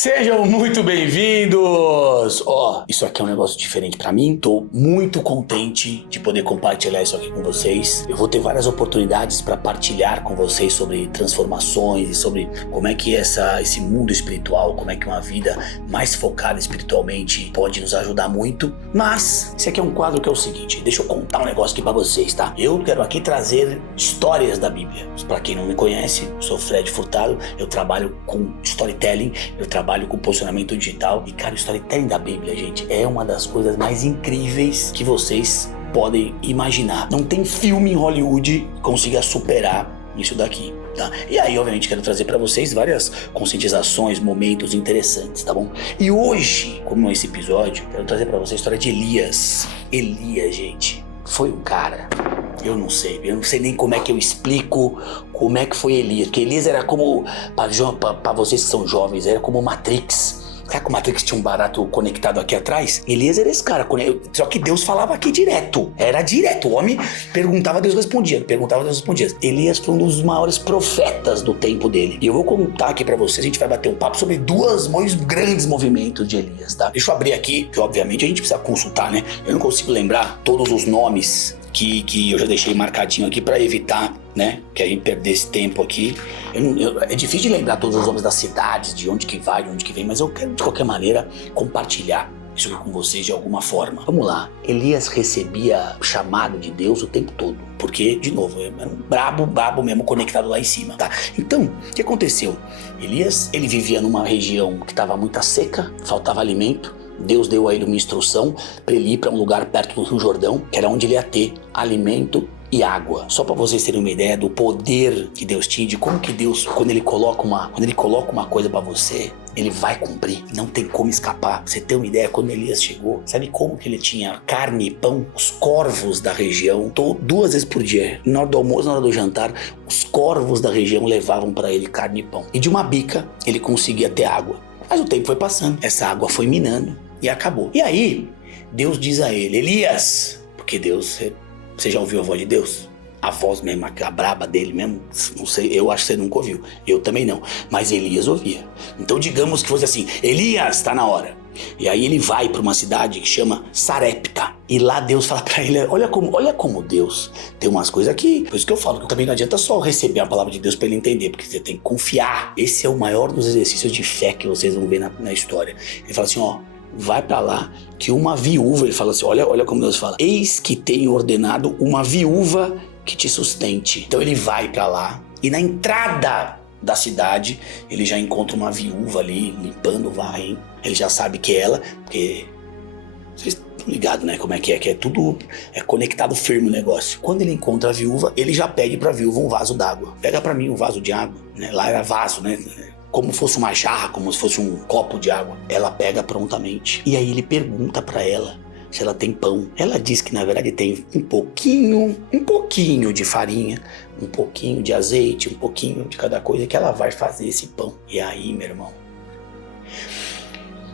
Sejam muito bem-vindos! Isso aqui é um negócio diferente pra mim. Tô muito contente de poder compartilhar isso aqui com vocês. Eu vou ter várias oportunidades para partilhar com vocês sobre transformações e sobre como é que esse mundo espiritual, como é que uma vida mais focada espiritualmente pode nos ajudar muito. Mas esse aqui é um quadro que é o seguinte, deixa eu contar um negócio aqui pra vocês, tá? Eu quero aqui trazer histórias da Bíblia. Pra quem não me conhece, eu sou Fred Furtado, eu trabalho com storytelling, eu trabalho com posicionamento digital e, cara, o storytelling da Bíblia, gente, é uma das coisas mais incríveis que vocês podem imaginar. Não tem filme em Hollywood que consiga superar isso daqui, tá? E aí, obviamente, quero trazer pra vocês várias conscientizações, momentos interessantes, tá bom? E hoje, como esse episódio, quero trazer pra vocês a história de Elias. Elias, gente, foi um cara... Eu não sei nem como é que eu explico como é que foi Elias. Porque Elias era como, pra vocês que são jovens, era como Matrix. Sabe que o Matrix tinha um barato conectado aqui atrás? Elias era esse cara, só que Deus falava aqui direto. Era direto, o homem perguntava, Deus respondia. Perguntava, Deus respondia. Elias foi um dos maiores profetas do tempo dele. E eu vou contar aqui pra vocês, a gente vai bater um papo sobre dois grandes movimentos de Elias, tá? Deixa eu abrir aqui, que obviamente a gente precisa consultar, né? Eu não consigo lembrar todos os nomes que eu já deixei marcadinho aqui para evitar, né, que a gente perdesse tempo aqui. É difícil de lembrar todos os nomes das cidades, de onde que vai, de onde que vem, mas eu quero de qualquer maneira compartilhar isso com vocês de alguma forma. Vamos lá. Elias recebia chamado de Deus o tempo todo, porque, de novo, era um brabo mesmo conectado lá em cima, tá? Então, o que aconteceu? Elias, ele vivia numa região que estava muito seca, faltava alimento. Deus deu a ele uma instrução para ele ir para um lugar perto do Rio Jordão, que era onde ele ia ter alimento e água. Só para vocês terem uma ideia do poder que Deus tinha, de como que Deus, quando ele coloca uma coisa para você, ele vai cumprir, não tem como escapar. Você tem uma ideia, quando Elias chegou, sabe como que ele tinha carne e pão? Os corvos da região, 2 vezes por dia, na hora do almoço, na hora do jantar, os corvos da região levavam para ele carne e pão. E de uma bica, ele conseguia ter água. Mas o tempo foi passando, essa água foi minando e acabou. E aí, Deus diz a ele, Elias, porque Deus, você já ouviu a voz de Deus? A voz mesmo, a braba dele mesmo, não sei, eu acho que você nunca ouviu, eu também não, mas Elias ouvia. Então digamos que fosse assim, Elias, tá na hora. E aí ele vai para uma cidade que chama Sarepta, e lá Deus fala para ele, olha como Deus tem umas coisas aqui. Por isso que eu falo que também não adianta só receber a palavra de Deus para ele entender, porque você tem que confiar. Esse é o maior dos exercícios de fé que vocês vão ver na história. Ele fala assim, vai pra lá que uma viúva, ele fala assim, olha como Deus fala, eis que tenho ordenado uma viúva que te sustente. Então ele vai pra lá e na entrada da cidade ele já encontra uma viúva ali limpando, varrendo. Ele já sabe que é ela, porque vocês estão ligados, né, como é que é tudo é conectado firme o negócio. Quando ele encontra a viúva, ele já pede pra viúva um vaso d'água. Pega pra mim um vaso de água, né? Lá era vaso, né? Como fosse uma jarra, como se fosse um copo de água. Ela pega prontamente. E aí ele pergunta pra ela se ela tem pão. Ela diz que na verdade tem um pouquinho de farinha, um pouquinho de azeite, um pouquinho de cada coisa, que ela vai fazer esse pão. E aí, meu irmão,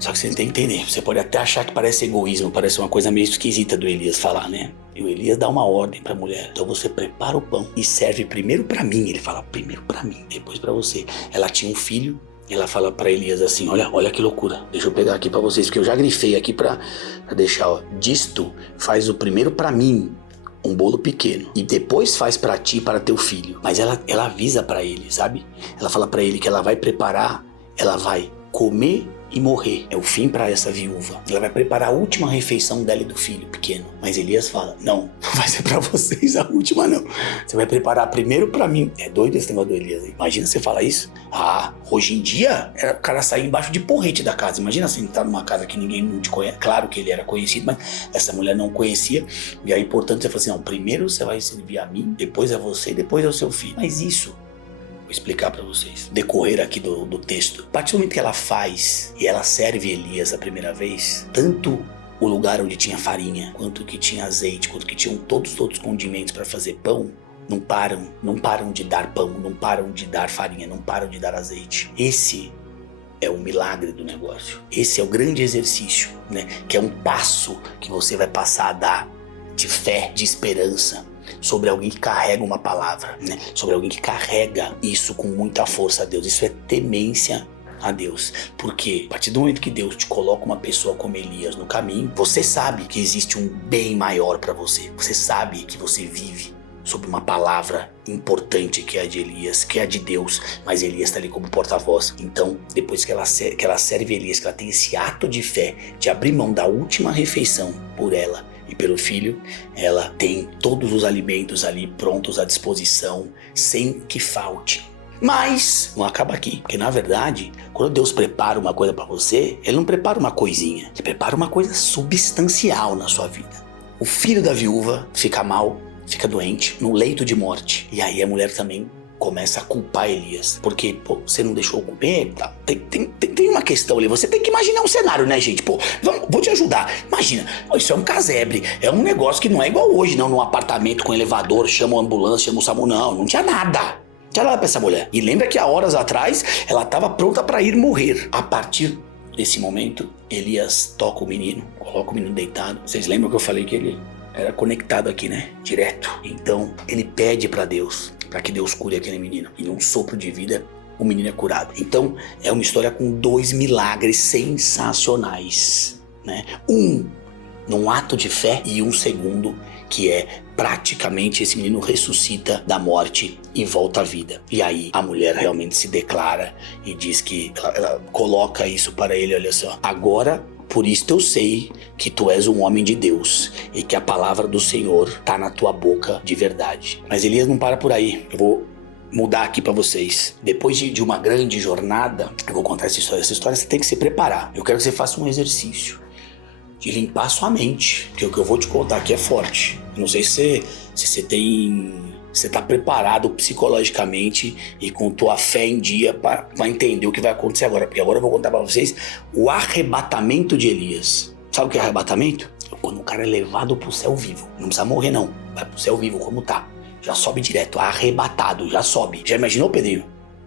só que você tem que entender, você pode até achar que parece egoísmo, parece uma coisa meio esquisita do Elias falar, né? E o Elias dá uma ordem pra mulher. Então você prepara o pão e serve primeiro pra mim. Ele fala, primeiro pra mim, depois pra você. Ela tinha um filho, e ela fala pra Elias assim, olha que loucura. Deixa eu pegar aqui pra vocês, porque eu já grifei aqui pra deixar, disto faz o primeiro pra mim, um bolo pequeno, e depois faz pra ti e para teu filho. Mas ela avisa pra ele, sabe? Ela fala pra ele que ela vai preparar, ela vai comer e morrer. É o fim para essa viúva. Ela vai preparar a última refeição dela e do filho pequeno. Mas Elias fala, não vai ser para vocês a última não. Você vai preparar primeiro para mim. É doido esse negócio do Elias. Imagina você falar isso. Hoje em dia, o cara sair embaixo de porrete da casa. Imagina você entrar numa casa que ninguém não te conhece. Claro que ele era conhecido, mas essa mulher não conhecia. E aí, portanto, você fala assim, não, primeiro você vai servir a mim, depois é você, depois é o seu filho. Mas isso, vou explicar pra vocês, decorrer aqui do texto. A partir do momento que ela faz e ela serve Elias a primeira vez, tanto o lugar onde tinha farinha, quanto que tinha azeite, quanto que tinham todos os outros condimentos para fazer pão, não param de dar pão, não param de dar farinha, não param de dar azeite. Esse é o milagre do negócio. Esse é o grande exercício, né? Que é um passo que você vai passar a dar de fé, de esperança, sobre alguém que carrega uma palavra, né? Sobre alguém que carrega isso com muita força a Deus. Isso é temência a Deus. Porque a partir do momento que Deus te coloca uma pessoa como Elias no caminho, você sabe que existe um bem maior para você. Você sabe que você vive sob uma palavra importante que é a de Elias, que é a de Deus, mas Elias está ali como porta-voz. Então, depois que ela serve Elias, que ela tem esse ato de fé, de abrir mão da última refeição por ela e pelo filho, ela tem todos os alimentos ali prontos à disposição, sem que falte. Mas não acaba aqui, porque na verdade, quando Deus prepara uma coisa para você, Ele não prepara uma coisinha, Ele prepara uma coisa substancial na sua vida. O filho da viúva fica mal, fica doente, no leito de morte. E aí a mulher também começa a culpar Elias. Porque, você não deixou comer? Tá. Tem uma questão ali. Você tem que imaginar um cenário, né, gente? Vou te ajudar. Imagina, isso é um casebre. É um negócio que não é igual hoje, não. Num apartamento com elevador, chama a ambulância, chama o SAMU. Não tinha nada. Não tinha nada pra essa mulher. E lembra que há horas atrás, ela estava pronta para ir morrer. A partir desse momento, Elias toca o menino, coloca o menino deitado. Vocês lembram que eu falei que ele era conectado aqui, né? Direto. Então, ele pede pra Deus, pra que Deus cure aquele menino. E num sopro de vida, o menino é curado. Então, é uma história com 2 milagres sensacionais, né? Um, num ato de fé, e um segundo, que é praticamente esse menino ressuscita da morte e volta à vida. E aí, a mulher realmente se declara e diz que ela coloca isso para ele, olha só. Agora, por isso eu sei que tu és um homem de Deus e que a palavra do Senhor está na tua boca de verdade. Mas Elias não para por aí. Eu vou mudar aqui para vocês. Depois de uma grande jornada, eu vou contar essa história. Essa história você tem que se preparar. Eu quero que você faça um exercício de limpar sua mente, porque o que eu vou te contar aqui é forte. Eu não sei se você está preparado psicologicamente e com tua fé em dia para entender o que vai acontecer agora. Porque agora eu vou contar para vocês o arrebatamento de Elias. Sabe o que é arrebatamento? Quando o cara é levado pro céu vivo. Não precisa morrer não, vai pro céu vivo como tá. Já sobe direto, arrebatado, já sobe. Já imaginou, Pedrinho?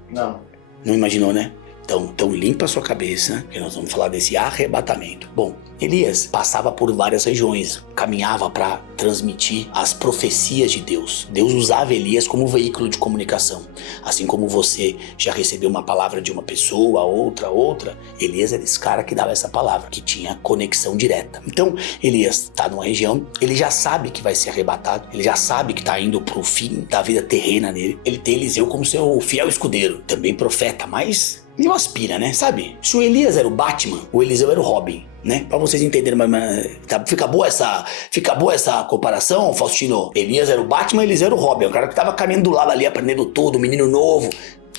Não. Não imaginou, né? Então limpa a sua cabeça, que nós vamos falar desse arrebatamento. Bom, Elias passava por várias regiões, caminhava para transmitir as profecias de Deus. Deus usava Elias como veículo de comunicação. Assim como você já recebeu uma palavra de uma pessoa, outra, Elias era esse cara que dava essa palavra, que tinha conexão direta. Então, Elias está numa região, ele já sabe que vai ser arrebatado, ele já sabe que está indo para o fim da vida terrena dele. Ele tem Eliseu como seu fiel escudeiro, também profeta, mas meio aspira, né? Sabe? Se o Elias era o Batman, o Eliseu era o Robin, né? Pra vocês entenderem, mas fica boa essa comparação, Faustino? Elias era o Batman, Eliseu era o Robin. O cara que tava caminhando do lado ali, aprendendo tudo, menino novo.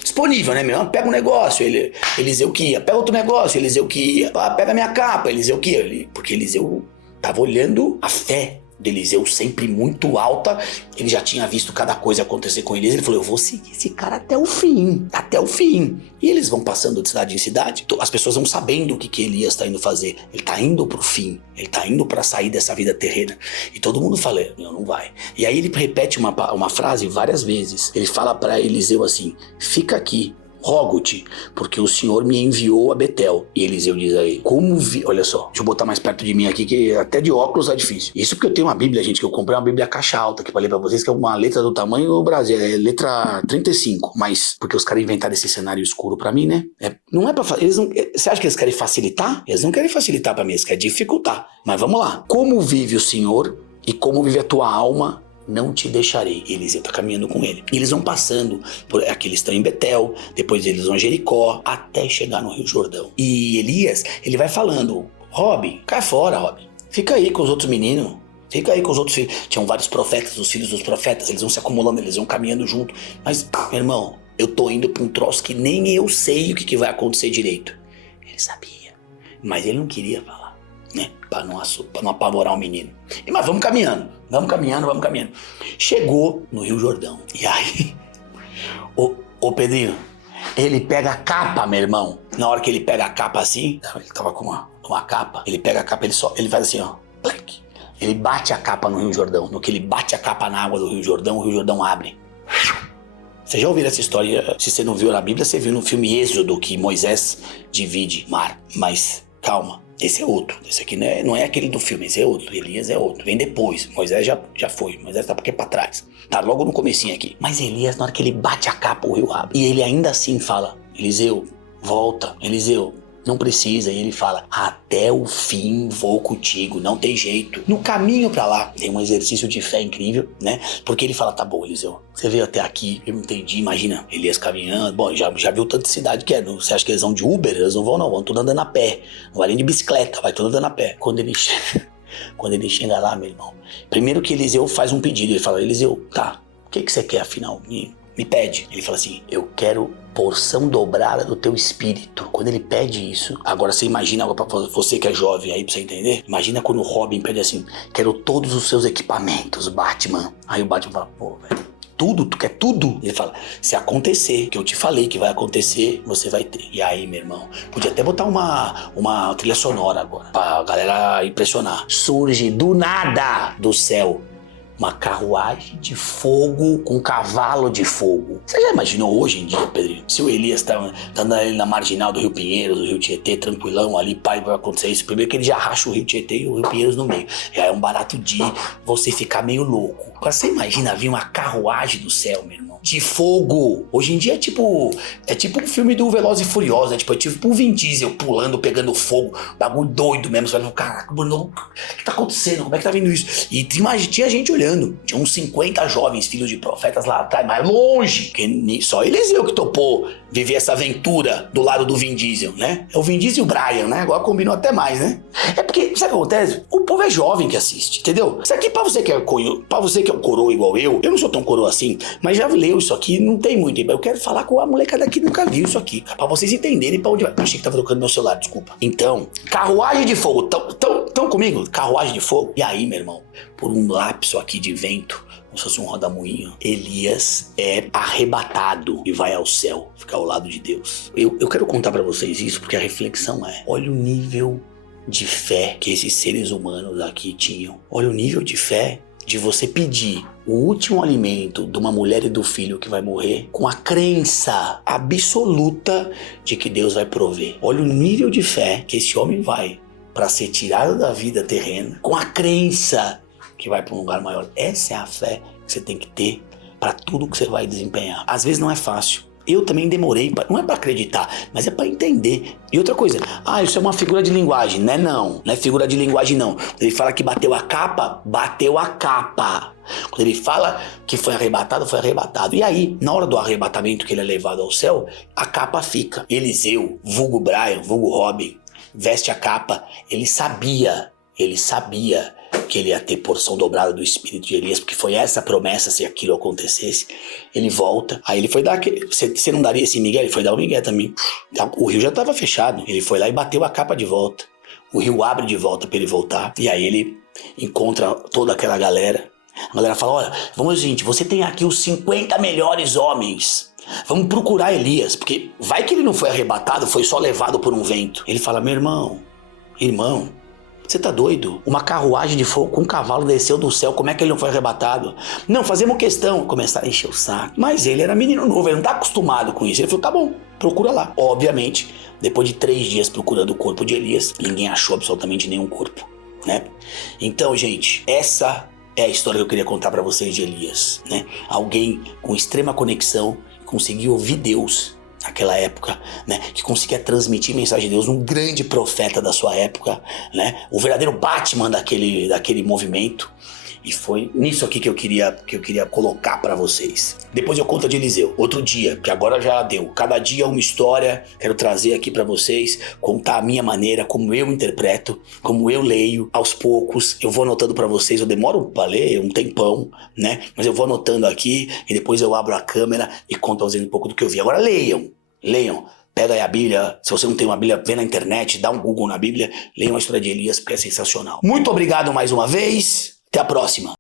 Disponível, né, meu? Pega um negócio, Eliseu que ia. Pega outro negócio, Eliseu que ia. Pega minha capa, Eliseu que ia. Porque Eliseu tava olhando a fé de Eliseu sempre muito alta. Ele já tinha visto cada coisa acontecer com Elias. Ele falou, eu vou seguir esse cara até o fim. E eles vão passando de cidade em cidade. As pessoas vão sabendo o que Elias está indo fazer. Ele está indo pro fim. Ele está indo para sair dessa vida terrena. E todo mundo fala, não vai. E aí ele repete uma frase várias vezes. Ele fala para Eliseu assim, fica aqui, rogo-te, porque o Senhor me enviou a Betel. E Eliseu diz aí, olha só, deixa eu botar mais perto de mim aqui, que até de óculos é difícil. Isso porque eu tenho uma Bíblia, gente, que eu comprei uma Bíblia caixa alta, que eu falei pra vocês que é uma letra do tamanho do Brasil, é letra 35, mas porque os caras inventaram esse cenário escuro pra mim, né? Não é pra fazer, você acha que eles querem facilitar? Eles não querem facilitar pra mim, eles querem dificultar. Mas vamos lá. Como vive o Senhor e como vive a tua alma, não te deixarei. Eliseu tá caminhando com ele. E eles vão passando por aqui, eles estão em Betel, depois eles vão a Jericó, até chegar no Rio Jordão. E Elias, ele vai falando, Robin, cai fora, Robin. Fica aí com os outros meninos. Fica aí com os outros filhos. Tinham vários profetas, os filhos dos profetas, eles vão se acumulando, eles vão caminhando junto. Mas, meu irmão, eu tô indo pra um troço que nem eu sei o que vai acontecer direito. Ele sabia, mas ele não queria falar, né? Pra não apavorar o menino. Mas vamos caminhando. Chegou no Rio Jordão. E aí, ô Pedrinho, ele pega a capa, meu irmão. Na hora que ele pega a capa assim, ele tava com uma capa, ele pega a capa, ele faz assim, ó. Ele bate a capa no Rio Jordão. No que ele bate a capa na água do Rio Jordão abre. Você já ouviu essa história? Se você não viu na Bíblia, você viu no filme Êxodo, que Moisés divide mar. Mas calma. Esse é outro. Esse aqui não é aquele do filme, esse é outro. Elias é outro. Vem depois. Moisés já foi. Moisés tá porque pra trás. Tá logo no comecinho aqui. Mas Elias, na hora que ele bate a capa, o rio abre. E ele ainda assim fala, Eliseu, volta. Eliseu, não precisa. E ele fala, até o fim vou contigo, não tem jeito. No caminho pra lá, tem um exercício de fé incrível, né? Porque ele fala, tá bom, Eliseu, você veio até aqui, eu entendi, imagina, Elias caminhando, bom, já viu tanta cidade que é, você acha que eles vão de Uber? Eles não vão tudo andando a pé, não vai nem de bicicleta, vai tudo andando a pé. Quando ele chega lá, meu irmão, primeiro que Eliseu faz um pedido, ele fala, Eliseu, tá, o que você quer afinal? Me pede. Ele fala assim, eu quero porção dobrada do teu espírito. Quando ele pede isso, agora você imagina, pra você que é jovem aí, pra você entender, imagina quando o Robin pede assim, quero todos os seus equipamentos, Batman. Aí o Batman fala, pô, velho, tudo? Tu quer tudo? Ele fala, se acontecer, que eu te falei que vai acontecer, você vai ter. E aí, meu irmão, podia até botar uma trilha sonora agora, pra galera impressionar. Surge do nada do céu uma carruagem de fogo com cavalo de fogo. Você já imaginou hoje em dia, Pedrinho? Se o Elias tá andando ali na marginal do Rio Pinheiros, do Rio Tietê, tranquilão ali, pai, vai acontecer isso. Primeiro que ele já racha o Rio Tietê e o Rio Pinheiros no meio. Já é um barato de você ficar meio louco. Agora você imagina vir uma carruagem do céu, meu irmão, de fogo. Hoje em dia é tipo um filme do Velozes e Furiosos, é tipo um Vin Diesel pulando, pegando fogo, bagulho doido mesmo. Você vai falar, caraca, Bruno, o que tá acontecendo? Como é que tá vindo isso? E tinha gente olhando. Tinha uns 50 jovens filhos de profetas lá atrás, mais longe. Que só Eliseu que topou viver essa aventura do lado do Vin Diesel, né? É o Vin Diesel e o Brian, né? Agora combinou até mais, né? É porque, sabe o que acontece? O povo é jovem que assiste, entendeu? Isso aqui, pra você que é um coroa igual eu não sou tão coroa assim, mas já leu isso aqui, não tem muito. Eu quero falar com a molecada que nunca viu isso aqui, pra vocês entenderem pra onde vai. Achei que tava tocando meu celular, desculpa. Então, carruagem de fogo, tão comigo? Carruagem de fogo. E aí, meu irmão, por um lapso aqui de vento, como se fosse um rodamuinho, Elias é arrebatado e vai ao céu, ficar ao lado de Deus. Eu quero contar pra vocês isso porque a reflexão é, olha o nível de fé que esses seres humanos aqui tinham. Olha o nível de fé de você pedir o último alimento de uma mulher e do filho que vai morrer com a crença absoluta de que Deus vai prover. Olha o nível de fé que esse homem vai para ser tirado da vida terrena com a crença que vai para um lugar maior. Essa é a fé que você tem que ter para tudo que você vai desempenhar. Às vezes não é fácil. Eu também demorei, não é para acreditar, mas é para entender. E outra coisa, isso é uma figura de linguagem, né? Não é figura de linguagem não. Quando ele fala que bateu a capa, bateu a capa. Quando ele fala que foi arrebatado, foi arrebatado. E aí, na hora do arrebatamento que ele é levado ao céu, a capa fica. Eliseu, vulgo Brian, vulgo Robin, veste a capa. Ele sabia que ele ia ter porção dobrada do espírito de Elias, porque foi essa a promessa se aquilo acontecesse. Ele volta, aí ele foi dar aquele... Você não daria esse migué? Ele foi dar o migué também. O rio já estava fechado, ele foi lá e bateu a capa de volta. O rio abre de volta para ele voltar, e aí ele encontra toda aquela galera. A galera fala, olha, vamos seguinte, você tem aqui os 50 melhores homens. Vamos procurar Elias, porque vai que ele não foi arrebatado, foi só levado por um vento. Ele fala, meu irmão, você tá doido? Uma carruagem de fogo com um cavalo desceu do céu, como é que ele não foi arrebatado? Não, fazemos questão. Começaram a encher o saco. Mas ele era menino novo, ele não tá acostumado com isso. Ele falou, tá bom, procura lá. Obviamente, depois de 3 dias procurando o corpo de Elias, ninguém achou absolutamente nenhum corpo, né? Então, gente, essa é a história que eu queria contar pra vocês de Elias, né? Alguém com extrema conexão, conseguiu ouvir Deus naquela época, né, que conseguia transmitir mensagem de Deus, um grande profeta da sua época, né, o verdadeiro Batman daquele movimento. E foi nisso aqui que eu queria colocar pra vocês. Depois eu conto de Eliseu, outro dia, que agora já deu. Cada dia uma história, quero trazer aqui pra vocês, contar a minha maneira, como eu interpreto, como eu leio, aos poucos. Eu vou anotando pra vocês, eu demoro pra ler um tempão, né? Mas eu vou anotando aqui e depois eu abro a câmera e conto a vocês um pouco do que eu vi. Agora leiam. Pega aí a Bíblia, se você não tem uma Bíblia, vê na internet, dá um Google na Bíblia, leiam a história de Elias, porque é sensacional. Muito obrigado mais uma vez, até a próxima.